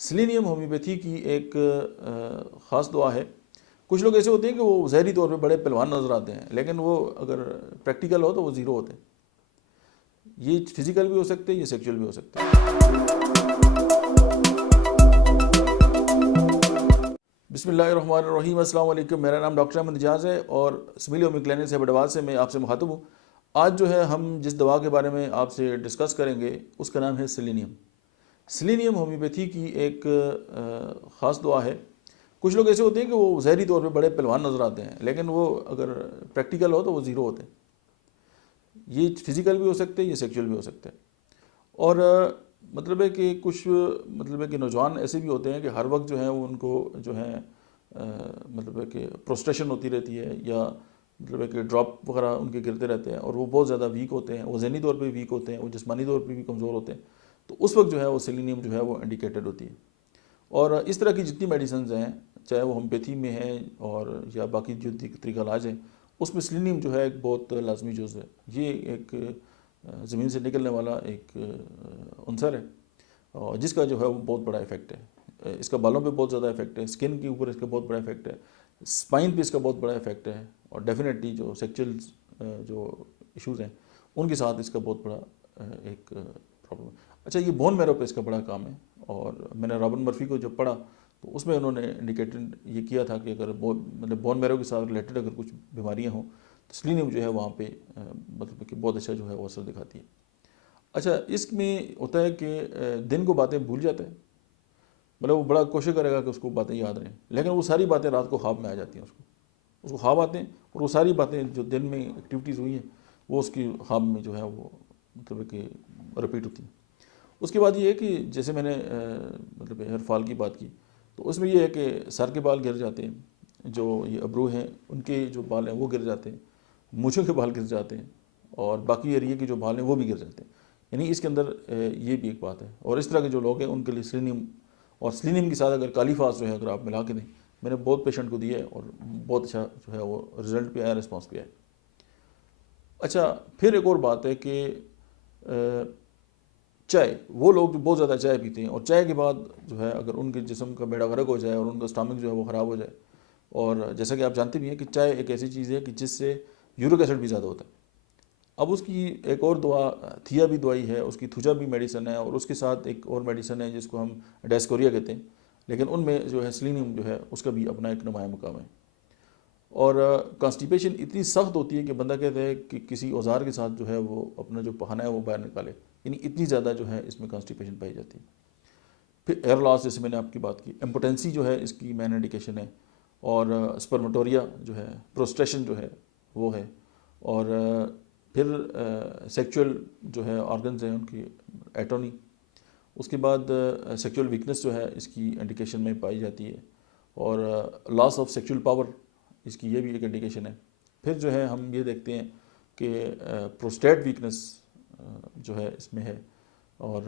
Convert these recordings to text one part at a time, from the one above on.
Selenium homeopathy की एक ख़ास दवा है। कुछ लोग ऐसे होते हैं कि वो ज़हरी तौर पे बड़े पहलवान नज़र आते हैं, लेकिन वो अगर प्रैक्टिकल हो तो वो ज़ीरो होते हैं। ये फिजिकल भी हो सकते हैं, ये सेक्सुअल भी हो सकते हैं। बिस्मिल्लाहिर्रहमानिर्रहीम, अस्सलाम वालेकुम। मेरा नाम डॉक्टर अहमद इजाज़ है और सिविल होम्यो क्लिनिक से हैदराबाद से मैं आपसे मुखातब हूँ। आज जो है हम जिस दवा के बारे में आपसे डिस्कस करेंगे उसका नाम है सेलेनियम। सेलेनियम होम्योपैथी की एक ख़ास दवा है। कुछ लोग ऐसे होते हैं कि वो ज़हरी तौर पे बड़े पहलवान नज़र आते हैं, लेकिन वो अगर प्रैक्टिकल हो तो वो ज़ीरो होते हैं। ये फिजिकल भी हो सकते हैं, ये सेक्सुअल भी हो सकते हैं। और मतलब है कि कुछ मतलब है कि नौजवान ऐसे भी होते हैं कि हर वक्त जो है वो उनको जो है मतलब है कि प्रोस्ट्रेशन होती रहती है, या मतलब है कि ड्रॉप वगैरह उनके गिरते रहते हैं और वो बहुत ज़्यादा वीक होते हैं, वो ज़हनी तौर पे वीक होते हैं, वो जिस्मानी तौर पे भी कमज़ोर होते हैं। तो उस वक्त जो है वो सेलेनियम जो है वो इंडिकेटेड होती है। और इस तरह की जितनी मेडिसिन हैं, चाहे वो होम्योपैथी में है और या बाकी जो तरीका इलाज है, उसमें सेलेनियम जो है एक बहुत लाजमी जुज़ है। ये एक ज़मीन से निकलने वाला एक अंसर है और जिसका जो है वो बहुत बड़ा इफेक्ट है। इसका बालों पे बहुत ज़्यादा इफेक्ट है, स्किन के ऊपर इसका बहुत बड़ा इफेक्ट है, स्पाइन पे इसका बहुत बड़ा इफेक्ट है, और डेफिनेटली जो सेक्चुअल जो इश्यूज़ हैं उनके साथ इसका बहुत बड़ा एक प्रॉब्लम है। अच्छा, ये बोन मैरो पे इसका बड़ा काम है। और मैंने रॉबर्ट मर्फी को जब पढ़ा तो उसमें उन्होंने इंडिकेटेड ये किया था कि अगर मतलब बोन मैरो के साथ रिलेटेड अगर कुछ बीमारियाँ हों तो सेलेनियम जो है वहाँ पे मतलब कि बहुत अच्छा जो है वो असर दिखाती है। अच्छा, इसमें होता है कि दिन को बातें भूल जाता है, मतलब वो बड़ा कोशिश करेगा कि उसको बातें याद रहें, लेकिन वो सारी बातें रात को ख्वाब में आ जाती हैं। उसको ख्वाब आते हैं और वो सारी बातें जो दिन में एक्टिविटीज़ हुई हैं वो उसकी ख्वाब में जो है वो मतलब कि रिपीट होती हैं। उसके बाद ये है कि जैसे मैंने मतलब हेयर फॉल की बात की, तो उसमें ये है कि सर के बाल गिर जाते हैं, जो ये अब्रू हैं उनके जो बाल हैं वो गिर जाते हैं, मूँछों के बाल गिर जाते हैं, और बाकी एरिया के जो बाल हैं वो भी गिर जाते हैं। यानी इसके अंदर ये भी एक बात है। और इस तरह के जो लोग हैं उनके लिए सेलेनियम, और सेलेनियम के साथ अगर काली फास जो है अगर आप मिला के दें, मैंने बहुत पेशेंट को दिए है और बहुत अच्छा जो है वो रिज़ल्ट भी आया, रिस्पॉन्स भी आया। अच्छा, फिर एक और बात है कि चाय, वो लोग जो बहुत ज़्यादा चाय पीते हैं और चाय के बाद जो है अगर उनके जिस्म का बेड़ा गर्क हो जाए और उनका स्टमक जो है वो ख़राब हो जाए, और जैसा कि आप जानते भी हैं कि चाय एक ऐसी चीज़ है कि जिससे यूरिक एसिड भी ज़्यादा होता है। अब उसकी एक और दवा थिया भी दवाई है, उसकी थुजा भी मेडिसिन है, और उसके साथ एक और मेडिसिन है जिसको हम डायस्कोरिया कहते हैं, लेकिन उनमें जो है सेलेनियम जो है उसका भी अपना एक नुमाया मुकाम है। और कॉन्स्टिपेशन इतनी सख्त होती है कि बंदा कहता है कि किसी औजार के साथ जो है वो अपना जो पखाना है वो बाहर निकाले, यानी इतनी ज़्यादा जो है इसमें कॉन्स्टिपेशन पाई जाती है। फिर एयर लॉस, जैसे मैंने आपकी बात की, इम्पोटेंसी जो है इसकी मेन इंडिकेशन है, और स्पर्मेटोरिया जो है, प्रोस्ट्रेशन जो है वो है, और फिर सेक्सुअल जो है ऑर्गन्स हैं उनकी एटोनी। उसके बाद सेक्सुअल वीकनेस जो है इसकी इंडिकेशन में पाई जाती है, और लॉस ऑफ सेक्सुअल पावर इसकी ये भी एक इंडिकेशन है। फिर जो है हम ये देखते हैं कि प्रोस्टेट वीकनेस जो है इसमें है, और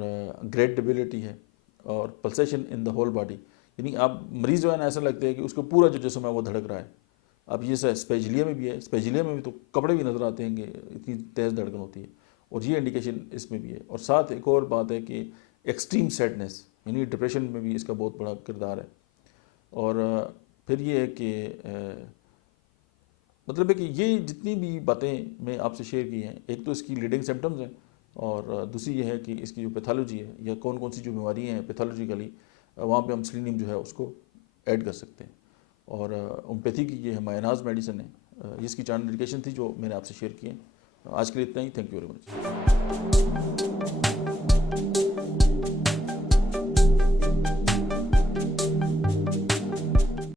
ग्रेट डेबिलिटी है, और pulsation in the whole body, यानी आप मरीज़ जो है ना ऐसा लगता है कि उसको पूरा जो जिस्म है वो धड़क रहा है। अब ये स्पेजिलिया में भी है, स्पेजिलिया में भी तो कपड़े भी नज़र आते हैं कि इतनी तेज़ धड़कन होती है, और ये इंडिकेशन इसमें भी है। और साथ एक और बात है कि एक्सट्रीम सैडनेस, यानी डिप्रेशन में भी इसका बहुत बड़ा किरदार है। और फिर ये है कि मतलब है कि ये जितनी भी बातें मैं आपसे शेयर की हैं, एक तो इसकी लीडिंग सिम्टम्स हैं, और दूसरी ये है कि इसकी जो पैथोलॉजी है या कौन कौन सी जो बीमारियाँ हैं पैथोलॉजिकली, वहाँ पे हम सेलेनियम जो है उसको ऐड कर सकते हैं। और होम्योपैथी की ये मायनाज मेडिसिन है, इसकी 4 इंडिकेशन थी जो मैंने आपसे शेयर की हैं। आज के लिए इतना ही। Thank you very much.